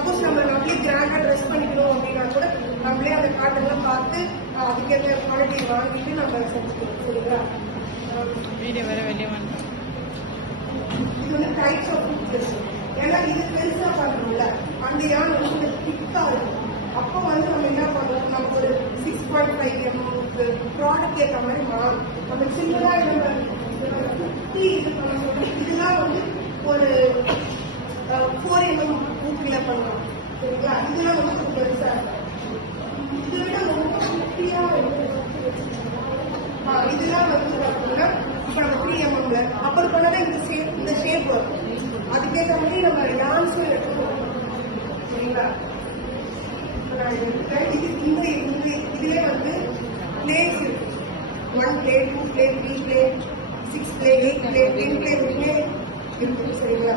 Suppose நம்ம அப்படியே கிராண்டா ட்ரெஸ் பண்ணிக்கணும் அப்படின்னா கூட நம்மளே அந்த காட்டெல்லாம் பார்த்து அதுக்கேற்ற குவாலிட்டி வாங்கிட்டு நம்ம செஞ்சுக்கணும். சரிங்களா? வீடியோ வேற வெளியே வந்துட்டோம். இது வந்து டைப்ஸ் ஆஃப் ட்ரெஸ். ஏன்னா இது பெருசா பண்ணணும்ல, அந்த யான் வந்து திக்கா இருக்கும். அப்போ வந்து நம்ம என்ன பண்ணுவோம், நமக்கு ஒரு 6.5 mm ப்ராடக்ட் ஏற்ற மாதிரி மாறும். நம்ம சின்னதா சுத்தி இது பண்ண சொல்லி இதெல்லாம் வந்து ஒரு 4 mm ஊக்கில பண்ணலாம். சரிங்களா? இதெல்லாம் வந்து கொஞ்சம் பெருசா இருக்கும். இதை விட ரொம்ப குட்டியா இதெல்லாம் வந்து பார்த்தீங்கன்னா இப்போ நம்ம 3 mm அப்புறம் பண்ணாதான் இந்த ஷேப் வரும். அதுக்கேற்ற மாதிரி நம்ம யான்ஸும் எடுத்துக்கணும். சரிங்களா? இதுவே வந்து பிளேட் இருக்கு. 1 plate, 2 plate, 3 plate, 6 plate, 8 plate, 10 plate இருக்கு. சரிங்களா?